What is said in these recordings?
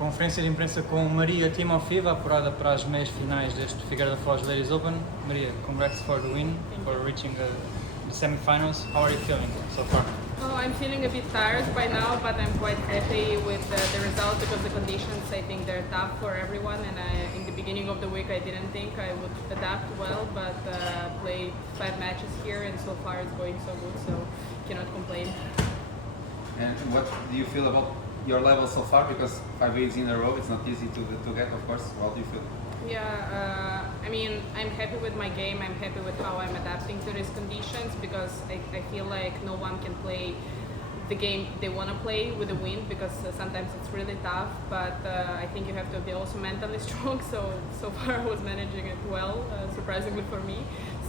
Conferência de imprensa com Maria Timofeeva, apurada para as meias finais deste Figueira Ladies Open. Maria, congrats for the win, for reaching the semi-finals. How are you feeling so far? Oh, I'm feeling a bit tired by now, but I'm quite happy with the result because the conditions, I think they're tough for everyone, and in the beginning of the week I didn't think I would adapt well, but played 5 matches here and so far it's going so good, so cannot complain. And what do you feel about your level so far? Because 5 wins in a row, it's not easy to get, of course. How do you feel? Yeah, I mean, I'm happy with my game. I'm happy with how I'm adapting to these conditions because I feel like no one can play the game they want to play with the wind because sometimes it's really tough. But I think you have to be also mentally strong. So far I was managing it well, surprisingly for me.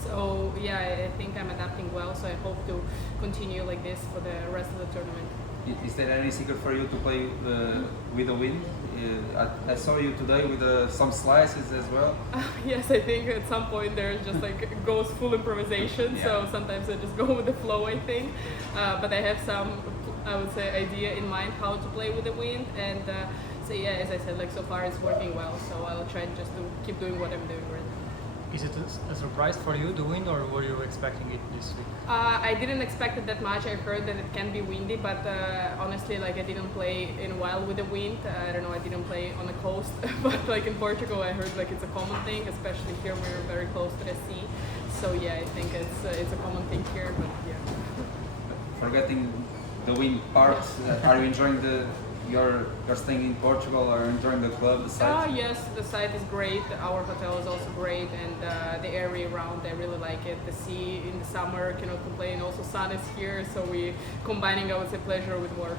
So yeah, I think I'm adapting well. So I hope to continue like this for the rest of the tournament. Is there any secret for you to play with the wind? I saw you today with some slices as well. Yes, I think at some point there just like goes full improvisation. Yeah. So sometimes I just go with the flow, I think. But I have some, I would say, idea in mind how to play with the wind. And so yeah, as I said, like so far it's working well. So I'll try just to keep doing what I'm doing right now. Is it a surprise for you, the win, or were you expecting it this week? I didn't expect it that much. I heard that it can be windy, but honestly, like I didn't play in a while with the wind. I don't know, I didn't play on the coast, but like in Portugal, I heard like it's a common thing, especially here we're very close to the sea. So yeah, I think it's a common thing here, but yeah. Forgetting the wind part, are you enjoying your staying in Portugal, or enjoying the club, the site? Yes, the site is great. Our hotel is also great, and the area around, I really like it. The sea in the summer, cannot complain. Also, sun is here, so we combining, I would say, pleasure with work.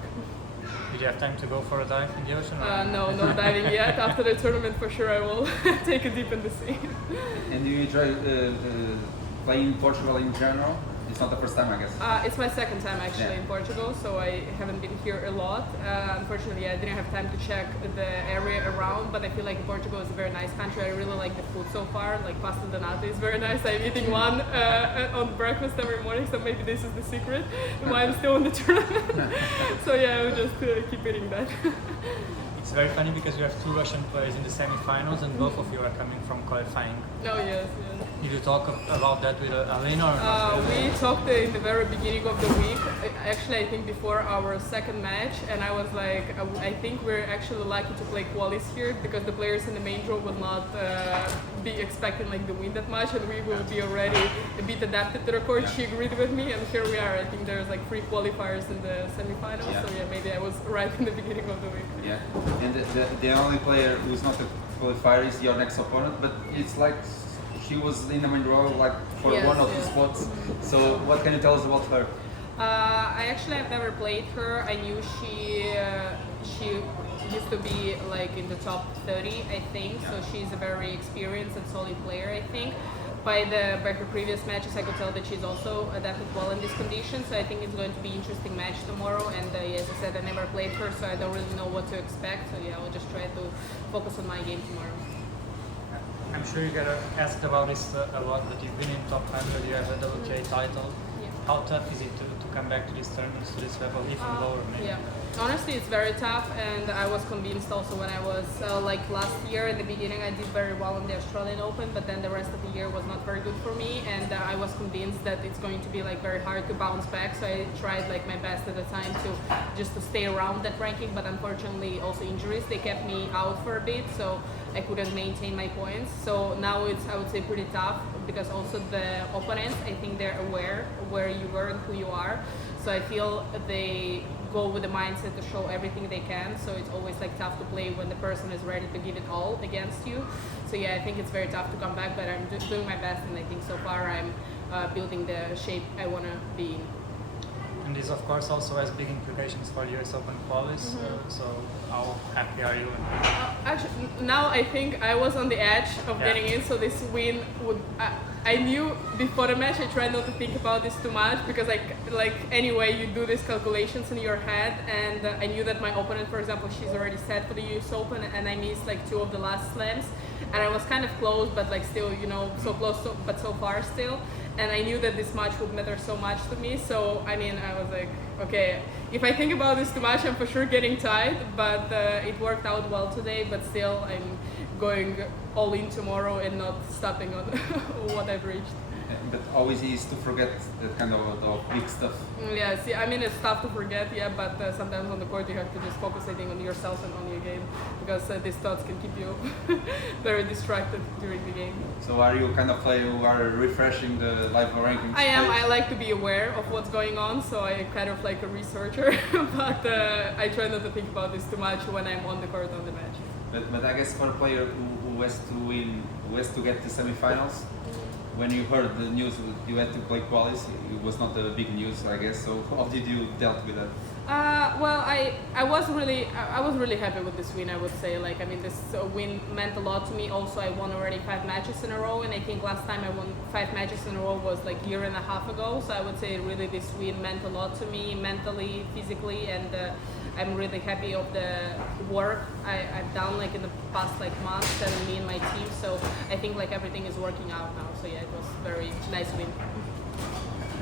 Did you have time to go for a dive in the ocean? No diving yet. After the tournament, for sure, I will take a dip in the sea. And do you enjoy playing in Portugal in general? It's not the first time, I guess. It's my second time actually in Portugal, so I haven't been here a lot. Unfortunately, I didn't have time to check the area around, but I feel like Portugal is a very nice country. I really like the food so far. Like pasta donato is very nice. I'm eating one on breakfast every morning, so maybe this is the secret why I'm still in the tournament. So yeah, I will just keep eating that. It's very funny because you have 2 Russian players in the semi-finals, and both of you are coming from qualifying. Oh yes. Did you talk about that with Alena or not? We talked in the very beginning of the week, actually I think before our second match, and I was like, I think we're actually lucky to play qualis here because the players in the main draw will not be expecting like the win that much, and we will be already a bit adapted to the court. She agreed with me, and here we are. I think there's like 3 qualifiers in the semi-finals, so yeah, maybe I was right in the beginning of the week. Yeah, and the only player who's not a qualifier is your next opponent, but it's like she was in the main draw like for one of the spots. So what can you tell us about her? I've never played her. I knew she used to be like in the top 30, I think. So she's a very experienced and solid player, I think. By her previous matches, I could tell that she's also adapted well in these conditions. So I think it's going to be an interesting match tomorrow. And as I said, I never played her, so I don't really know what to expect. So yeah, I'll just try to focus on my game tomorrow. I'm sure you get asked about this a lot, but you've been in top 100, you have a WTA title. Yeah. How tough is it to come back to these tournaments, to this level, even lower maybe? Yeah, honestly it's very tough, and I was convinced also when I was like last year in the beginning I did very well in the Australian Open, but then the rest of the year was not very good for me, and I was convinced that it's going to be like very hard to bounce back, so I tried like my best at the time to stay around that ranking, but unfortunately also injuries, they kept me out for a bit, so I couldn't maintain my points. So now it's, I would say, pretty tough because also the opponents, I think they're aware where you were and who you are. So I feel they go with the mindset to show everything they can. So it's always like tough to play when the person is ready to give it all against you. So yeah, I think it's very tough to come back, but I'm just doing my best, and I think so far I'm building the shape I want to be in. And this, of course, also has big implications for US Open qualies. So how happy are you? Actually, now I think I was on the edge of getting in, so this win would... I knew before the match, I tried not to think about this too much because like anyway, you do these calculations in your head, and I knew that my opponent, for example, she's already set for the US Open, and I missed like 2 of the last slams, and I was kind of close, but like still, you know, so close, but so far still. And I knew that this match would matter so much to me, so I mean, I was like, okay, if I think about this too much, I'm for sure getting tired, but it worked out well today, but still I'm going all in tomorrow and not stopping on what I've reached. But always easy to forget that kind of big stuff. Yeah, see, I mean, it's tough to forget, yeah, but sometimes on the court you have to just focus, I think, on yourself and on your game, because these thoughts can keep you very distracted during the game. So are you kind of player who are refreshing the live rankings? I am. page? I like to be aware of what's going on, so I kind of like a researcher, but I try not to think about this too much when I'm on the court on the match. But I guess for a player who has to win, who has to get to semifinals, when you heard the news that you had to play qualis, it was not a big news, I guess. So how did you dealt with that? Well, I was really happy with this win. I would say, like, I mean, this win meant a lot to me. Also, I won already 5 matches in a row, and I think last time I won 5 matches in a row was like a year and a half ago. So I would say really this win meant a lot to me, mentally, physically, and I'm really happy of the work I've done like in the past like months and me and my team. So I think like everything is working out now. So yeah, it was very nice win.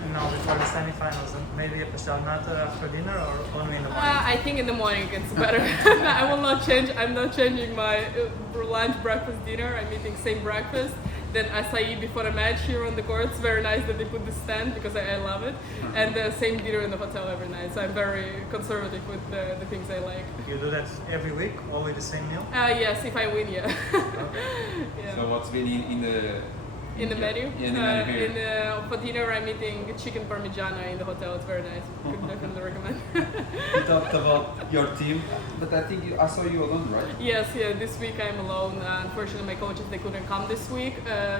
And now before the semifinals, and maybe a passionata after dinner or only in the morning? I think in the morning it's better. I will not change. I'm not changing my lunch, breakfast, dinner. I'm eating same breakfast. Then acai before a match here on the court. It's very nice that they put the stand because I love it. And the same dinner in the hotel every night. So I'm very conservative with the things I like. You do that every week, always the same meal? Yes, if I win, yeah. Yeah. So what's been in the menu? Yeah, in the menu here. For dinner, I'm eating chicken parmigiana in the hotel. It's very nice. Could definitely recommend. You talked about your team, but I think I saw you alone, right? Yes, yeah. This week I'm alone. Unfortunately, my coaches they couldn't come this week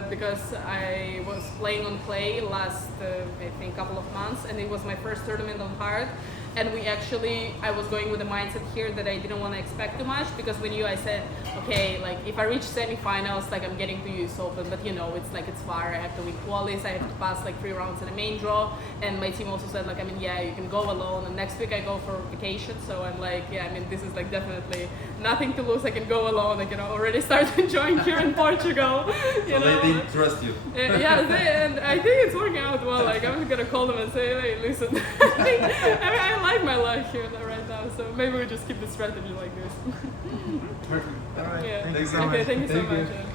because I was playing on clay last I think couple of months, and it was my first tournament on hard. And I was going with the mindset here that I didn't want to expect too much because when I said, okay, like if I reach semifinals, like I'm getting to US Open, but it's like it's far. I have to win qualis, I have to pass like 3 rounds in the main draw. And my team also said like, I mean, yeah, you can go alone. And next week I go for vacation, so I'm like, yeah, I mean, this is like definitely nothing to lose. I can go alone. I can already start enjoying here in Portugal. So they didn't trust you. Yeah, and I think it's working out well. Like I'm gonna call them and say, hey, listen, I like my life here right now, so maybe we just keep the strategy like this. Perfect. All right, Yeah. thank you so Okay, much. thank you so Thank you. much.